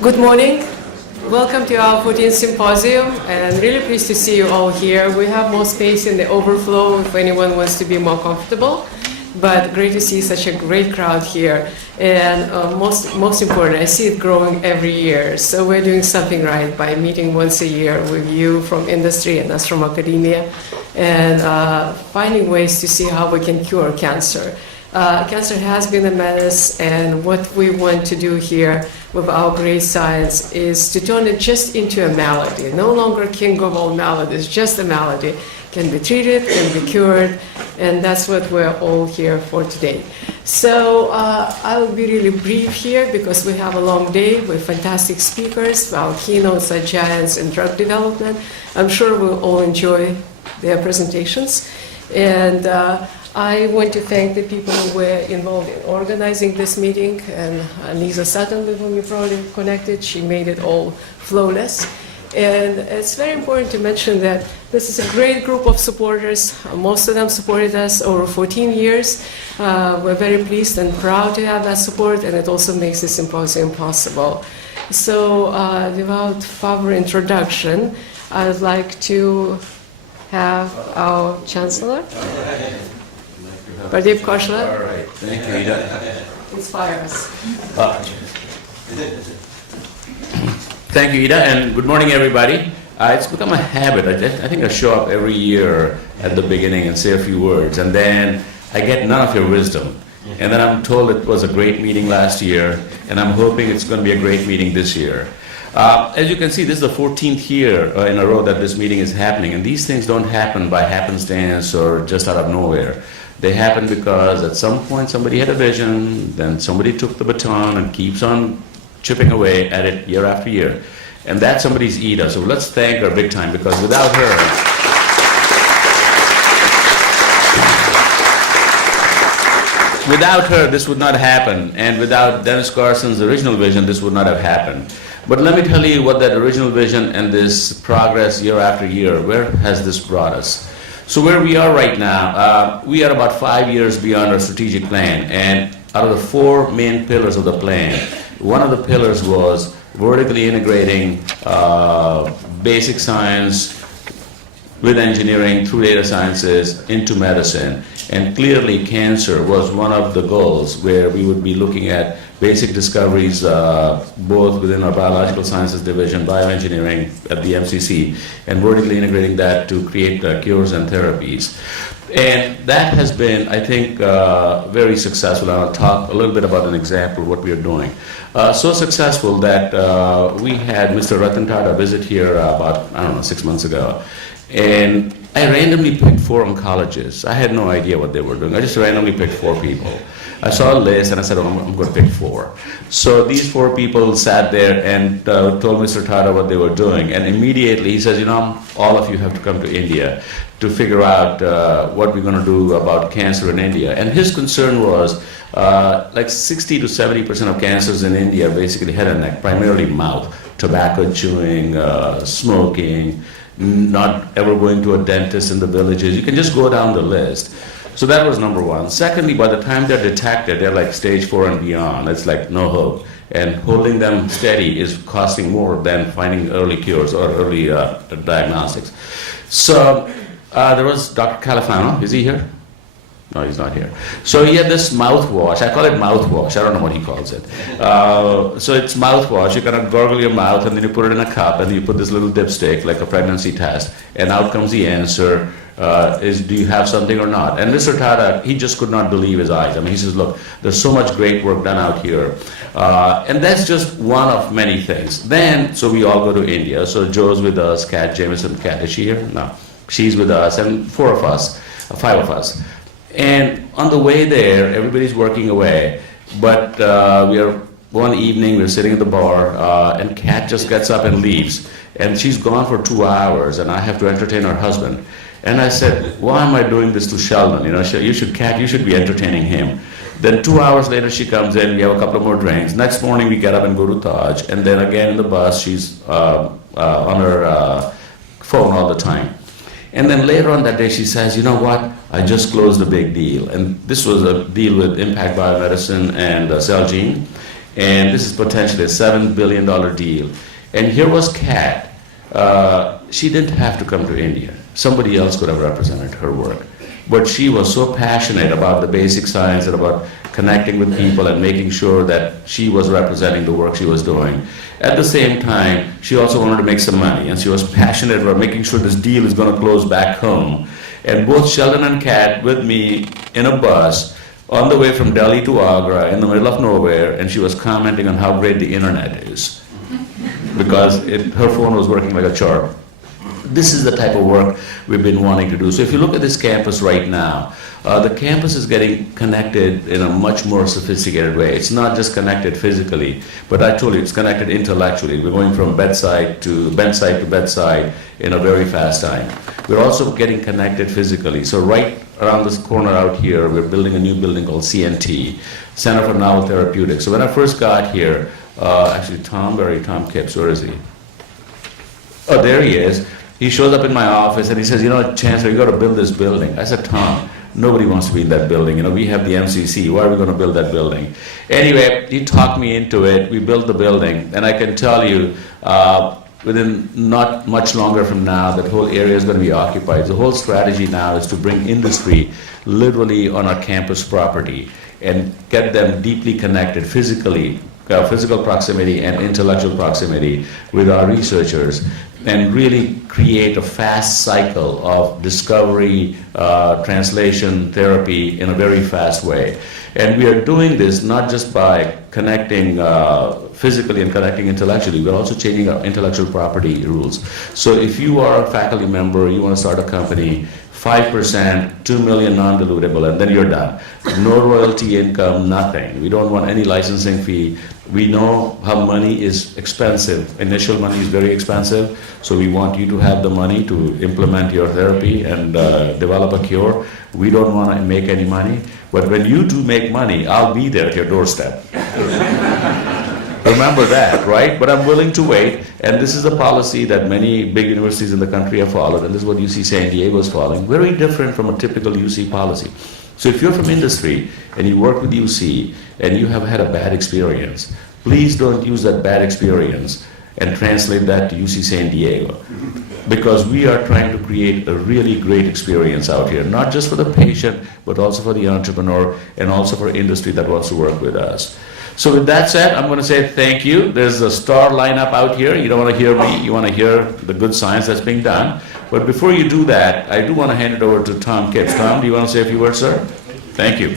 Good morning. Welcome to our 14th symposium, and really pleased to see you all here. We have more space in the overflow if anyone wants to be more comfortable, but great to see such a great crowd here. And most important, I see it growing every year. So we're doing something right by meeting once a year with you from industry and us from academia, and finding ways to see how we can cure cancer. Cancer has been a menace, and what we want to do here with our great science is to turn it just into a malady. No longer king of all maladies, just a malady. Can be treated, can be cured, and that's what we're all here for today. So I'll be really brief here because we have a long day with fantastic speakers. Our keynotes are giants in drug development. I'm sure we'll all enjoy their presentations. And I want to thank the people who were involved in organizing this meeting, and Lisa Sutton, with whom you probably connected, she made it all flawless. And it's very important to mention that this is a great group of supporters. Most of them supported us over 14 years. We're very pleased and proud to have that support, and it also makes this symposium possible. So without further introduction, I'd like to have our Chancellor, Pradeep Khosla. All right, thank you, Ida. Inspire us. Thank you, Ida, and good morning, everybody. It's become a habit. I think I show up every year at the beginning and say a few words, and then I get none of your wisdom. And then I'm told it was a great meeting last year, and I'm hoping it's going to be a great meeting this year. As you can see, this is the 14th year in a row that this meeting is happening, and these things don't happen by happenstance or just out of nowhere. They happen because at some point somebody had a vision, then somebody took the baton and keeps on chipping away at it year after year. And that somebody's Ida. So let's thank her big time, because without her, this would not happen. And without Dennis Carson's original vision, this would not have happened. But let me tell you what that original vision and this progress year after year, where has this brought us? So where we are right now, we are about 5 years beyond our strategic plan. And out of the 4 main pillars of the plan, one of the pillars was vertically integrating basic science with engineering through data sciences into medicine. And clearly cancer was one of the goals where we would be looking at basic discoveries both within our biological sciences division, bioengineering at the MCC, and vertically integrating that to create cures and therapies. And that has been, I think, very successful. And I'll talk a little bit about an example of what we are doing. So successful that we had Mr. Ratan Tata visit here about, 6 months ago. And I randomly picked 4 oncologists. I had no idea what they were doing. I just randomly picked 4 people. I saw a list and I said, I'm going to pick 4. So these 4 people sat there and told Mr. Tata what they were doing. And immediately he says, all of you have to come to India to figure out what we're going to do about cancer in India. And his concern was like 60 to 70% of cancers in India are basically head and neck, primarily mouth, tobacco chewing, smoking, not ever going to a dentist in the villages. You can just go down the list. So that was number one. Secondly, by the time they're detected, they're like stage 4 and beyond. It's like no hope. And holding them steady is costing more than finding early cures or early diagnostics. So there was Dr. Califano. Is he here? No, he's not here. So he had this mouthwash. I call it mouthwash. I don't know what he calls it. So it's mouthwash. You kind of gargle your mouth, and then you put it in a cup, and you put this little dipstick, like a pregnancy test, and out comes the answer. Do you have something or not? And Mr. Tata, he just could not believe his eyes. I mean, he says, look, there's so much great work done out here. And that's just one of many things. Then, so we all go to India. So Joe's with us, Kat Jameson. Kat, is she here? No. She's with us, and 5 of us. And on the way there, everybody's working away. But one evening, we're sitting at the bar, and Kat just gets up and leaves. And she's gone for 2 hours, and I have to entertain her husband. And I said, why am I doing this to Sheldon? You should be entertaining him. Then 2 hours later, she comes in, we have a couple of more drinks. Next morning, we get up and go to Taj. And then again in the bus, she's on her phone all the time. And then later on that day, she says, you know what? I just closed a big deal. And this was a deal with Impact Biomedicine and Celgene. And this is potentially a $7 billion deal. And here was Kat. She didn't have to come to India. Somebody else could have represented her work. But she was so passionate about the basic science and about connecting with people and making sure that she was representing the work she was doing. At the same time, she also wanted to make some money, and she was passionate about making sure this deal is going to close back home. And both Sheldon and Kat with me in a bus on the way from Delhi to Agra in the middle of nowhere, and she was commenting on how great the internet is because her phone was working like a charm. This is the type of work we've been wanting to do. So if you look at this campus right now, the campus is getting connected in a much more sophisticated way. It's not just connected physically, but I told you it's connected intellectually. We're going from bedside to bedside in a very fast time. We're also getting connected physically. So right around this corner out here, we're building a new building called CNT, Center for Novel Therapeutics. So when I first got here, actually Tom Kipps, where is he? Oh, there he is. He shows up in my office and he says, Chancellor, you got to build this building. I said, Tom, nobody wants to be in that building. We have the MCC. Why are we going to build that building? Anyway, he talked me into it. We built the building. And I can tell you, within not much longer from now, that whole area is going to be occupied. The whole strategy now is to bring industry literally on our campus property and get them deeply connected physically, physical proximity and intellectual proximity with our researchers, and really create a fast cycle of discovery, translation, therapy in a very fast way. And we are doing this not just by connecting physically and connecting intellectually, we're also changing our intellectual property rules. So if you are a faculty member, you want to start a company, 5%, $2 million non-dilutable, and then you're done. No royalty income, nothing. We don't want any licensing fee. We know how money is expensive. Initial money is very expensive, so we want you to have the money to implement your therapy and develop a cure. We don't want to make any money, but when you do make money, I'll be there at your doorstep. Remember that, right? But I'm willing to wait, and this is a policy that many big universities in the country have followed, and this is what UC San Diego is following. Very different from a typical UC policy. So if you're from industry and you work with UC and you have had a bad experience, please don't use that bad experience and translate that to UC San Diego. Because we are trying to create a really great experience out here, not just for the patient, but also for the entrepreneur and also for industry that wants to work with us. So with that said, I'm going to say thank you. There's a star lineup out here. You don't want to hear me. You want to hear the good science that's being done. But before you do that, I do want to hand it over to Tom Kipps. Tom, do you want to say a few words, sir? Thank you.